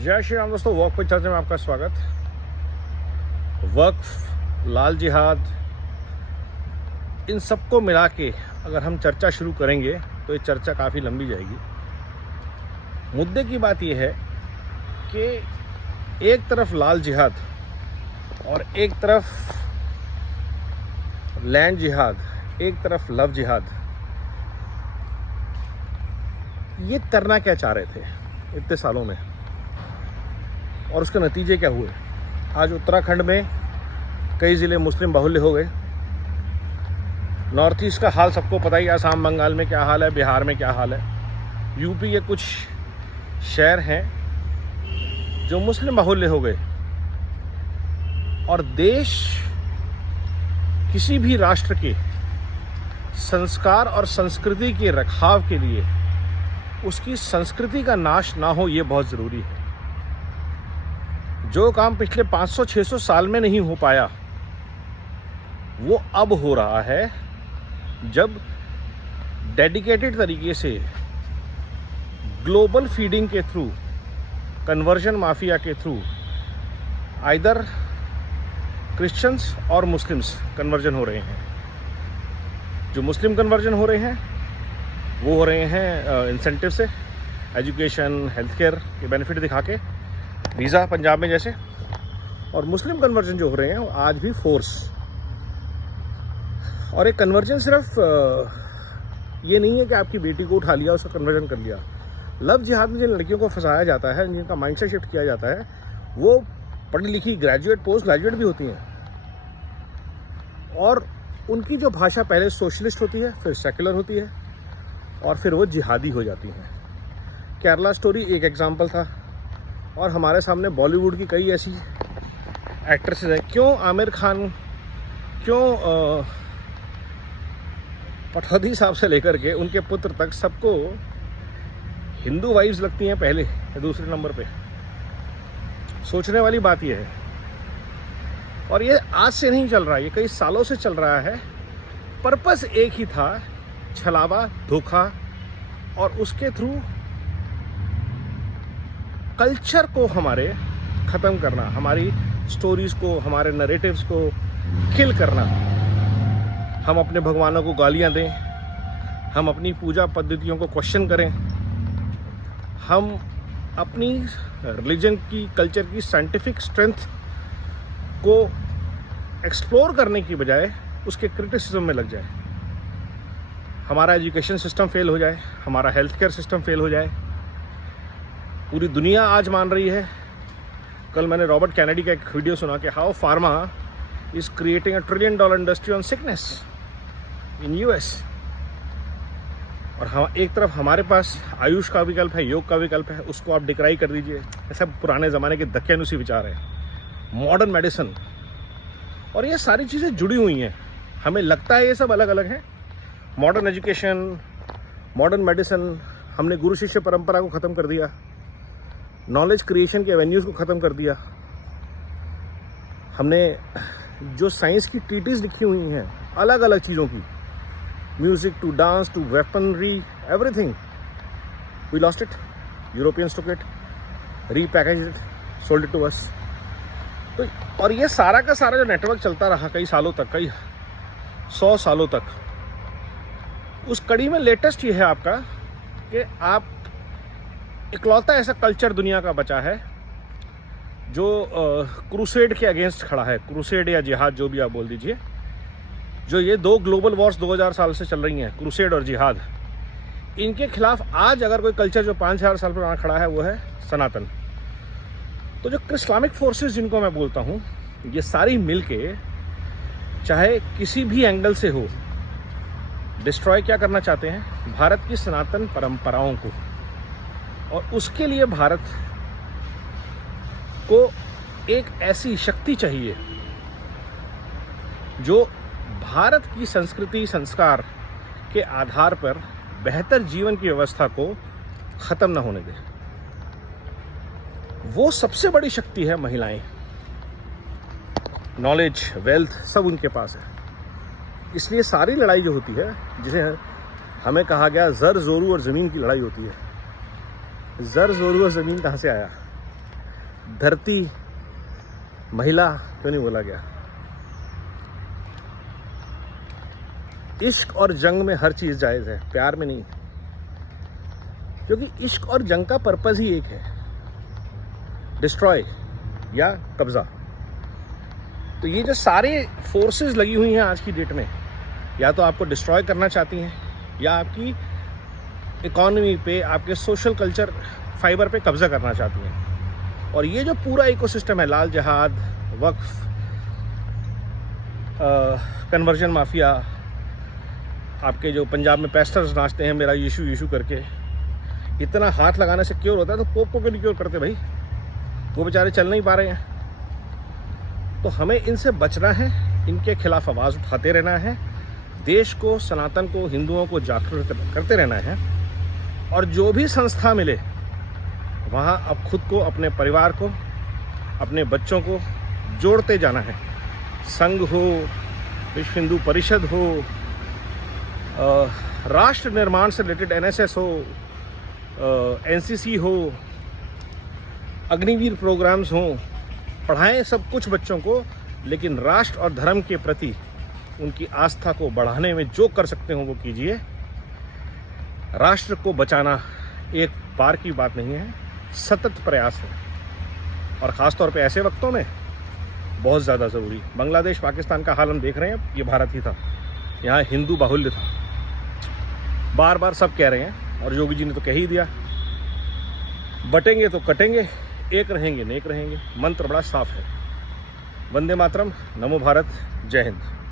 जय श्री राम दोस्तों, वक्फ पे चर्चा में आपका स्वागत। वक्फ, लाल जिहाद, इन सबको मिला के अगर हम चर्चा शुरू करेंगे तो ये चर्चा काफ़ी लंबी जाएगी। मुद्दे की बात यह है कि एक तरफ लाल जिहाद और एक तरफ लैंड जिहाद, एक तरफ लव जिहाद, ये करना क्या चाह रहे थे इतने सालों में और उसके नतीजे क्या हुए। आज उत्तराखंड में कई ज़िले मुस्लिम बाहुल्य हो गए। नॉर्थ ईस्ट का हाल सबको पता ही, असम बंगाल में क्या हाल है, बिहार में क्या हाल है। यूपी के कुछ शहर हैं जो मुस्लिम बाहुल्य हो गए। और देश किसी भी राष्ट्र के संस्कार और संस्कृति के रखाव के लिए उसकी संस्कृति का नाश ना हो, ये बहुत ज़रूरी है। जो काम पिछले 500-600 साल में नहीं हो पाया वो अब हो रहा है, जब डेडिकेटेड तरीके से ग्लोबल फीडिंग के थ्रू, कन्वर्जन माफिया के थ्रू आइदर क्रिश्चियंस और मुस्लिम्स कन्वर्जन हो रहे हैं। जो मुस्लिम कन्वर्जन हो रहे हैं वो हो रहे हैं इंसेंटिव से, एजुकेशन, हेल्थ केयर के बेनिफिट दिखा के, वीज़ा पंजाब में जैसे। और मुस्लिम कन्वर्जन जो हो रहे हैं वो आज भी फोर्स। और एक कन्वर्जन सिर्फ ये नहीं है कि आपकी बेटी को उठा लिया, उसका कन्वर्जन कर लिया। लव जिहाद में जिन लड़कियों को फंसाया जाता है, जिनका माइंडसेट शिफ्ट किया जाता है, वो पढ़ी लिखी ग्रेजुएट, पोस्ट ग्रेजुएट भी होती हैं। और उनकी जो भाषा पहले सोशलिस्ट होती है, फिर सेकुलर होती है, और फिर वो जिहादी हो जाती हैं। केरला स्टोरी एक एग्जाम्पल था, और हमारे सामने बॉलीवुड की कई ऐसी एक्ट्रेसेस हैं। क्यों आमिर खान, क्यों पटौदी साहब से लेकर के उनके पुत्र तक सबको हिंदू वाइफ्स लगती हैं पहले या दूसरे नंबर पे। सोचने वाली बात यह है। और ये आज से नहीं चल रहा, ये कई सालों से चल रहा है। पर्पस एक ही था, छलावा, धोखा, और उसके थ्रू कल्चर को हमारे ख़त्म करना, हमारी स्टोरीज़ को, हमारे नरेटिव्स को किल करना। हम अपने भगवानों को गालियां दें, हम अपनी पूजा पद्धतियों को क्वेश्चन करें, हम अपनी रिलीजन की, कल्चर की साइंटिफिक स्ट्रेंथ को एक्सप्लोर करने की बजाय उसके क्रिटिसिज्म में लग जाए। हमारा एजुकेशन सिस्टम फेल हो जाए, हमारा हेल्थ केयर सिस्टम फेल हो जाए। पूरी दुनिया आज मान रही है। कल मैंने रॉबर्ट कैनेडी का एक वीडियो सुना कि how pharma is creating $1 trillion industry on sickness in US. और हम एक तरफ हमारे पास आयुष का विकल्प है, योग का विकल्प है, उसको आप डिक्राई कर दीजिए। ऐसा पुराने ज़माने के दक्यानुसी विचार है। मॉडर्न मेडिसिन, और ये सारी चीज़ें जुड़ी हुई हैं। हमें लगता है ये सब अलग अलग हैं। मॉडर्न एजुकेशन, मॉडर्न मेडिसिन, हमने गुरु शिष्य परंपरा को ख़त्म कर दिया, नॉलेज क्रिएशन के एवेन्यूज़ को ख़त्म कर दिया। हमने जो साइंस की ट्रीटीज़ लिखी हुई हैं अलग अलग चीज़ों की, music to dance to weaponry, everything, we lost it. Europeans took it, repackaged it, sold it to us. तो और ये सारा का सारा जो नेटवर्क चलता रहा कई सालों तक, कई 100 सालों तक, उस कड़ी में लेटेस्ट ये है आपका कि आप इकलौता ऐसा कल्चर दुनिया का बचा है जो क्रूसेड के अगेंस्ट खड़ा है। क्रूसेड या जिहाद, जो भी आप बोल दीजिए। जो ये दो ग्लोबल वॉर्स 2000 साल से चल रही हैं, क्रूसेड और जिहाद, इनके खिलाफ आज अगर कोई कल्चर जो 5000 साल पुराना खड़ा है वो है सनातन। तो जो इस्लामिक फोर्सेस जिनको मैं बोलता हूँ, ये सारी मिलके चाहे किसी भी एंगल से हो, डिस्ट्रॉय क्या करना चाहते हैं? भारत की सनातन परंपराओं को। और उसके लिए भारत को एक ऐसी शक्ति चाहिए जो भारत की संस्कृति, संस्कार के आधार पर बेहतर जीवन की व्यवस्था को ख़त्म ना होने दे। वो सबसे बड़ी शक्ति है महिलाएं। नॉलेज, वेल्थ सब उनके पास है। इसलिए सारी लड़ाई जो होती है, जिसे हमें कहा गया ज़र ज़ोरू और ज़मीन की लड़ाई होती है। ज़र ज़ोरू और ज़मीन कहाँ से आया? धरती, महिला क्यों नहीं बोला गया? इश्क और जंग में हर चीज जायज है, प्यार में नहीं, क्योंकि इश्क और जंग का पर्पस ही एक है, डिस्ट्रॉय या कब्जा। तो ये जो सारे फोर्सेस लगी हुई हैं आज की डेट में, या तो आपको डिस्ट्रॉय करना चाहती हैं या आपकी इकोनॉमी पे, आपके सोशल कल्चर फाइबर पे कब्जा करना चाहती हैं। और ये जो पूरा इकोसिस्टम है, लाल जिहाद, वक्फ, कन्वर्जन माफिया, आपके जो पंजाब में पेस्टर्स नाचते हैं मेरा यीशु यीशु करके, इतना हाथ लगाने से क्योर होता है, तो पोप को क्यों नहीं क्योर करते भाई? वो बेचारे चल नहीं पा रहे हैं। तो हमें इनसे बचना है, इनके खिलाफ आवाज़ उठाते रहना है, देश को, सनातन को, हिंदुओं को जागरूक करते रहना है। और जो भी संस्था मिले वहाँ अब खुद को, अपने परिवार को, अपने बच्चों को जोड़ते जाना है। संघ हो, विश्व हिंदू परिषद हो, राष्ट्र निर्माण से रिलेटेड NSS हो, NCC हो, अग्निवीर प्रोग्राम्स हों, पढ़ाएं सब कुछ बच्चों को, लेकिन राष्ट्र और धर्म के प्रति उनकी आस्था को बढ़ाने में जो कर सकते हो वो कीजिए। राष्ट्र को बचाना एक बार की बात नहीं है, सतत प्रयास है, और ख़ास तौर पे ऐसे वक्तों में बहुत ज़्यादा ज़रूरी। बांग्लादेश, पाकिस्तान का हाल हम देख रहे हैं, ये भारत ही था, यहाँ हिंदू बाहुल्य था, बार बार सब कह रहे हैं, और योगी जी ने तो कह ही दिया, बटेंगे तो कटेंगे, एक रहेंगे नेक रहेंगे। मंत्र बड़ा साफ है। वंदे मातरम, नमो भारत, जय हिंद।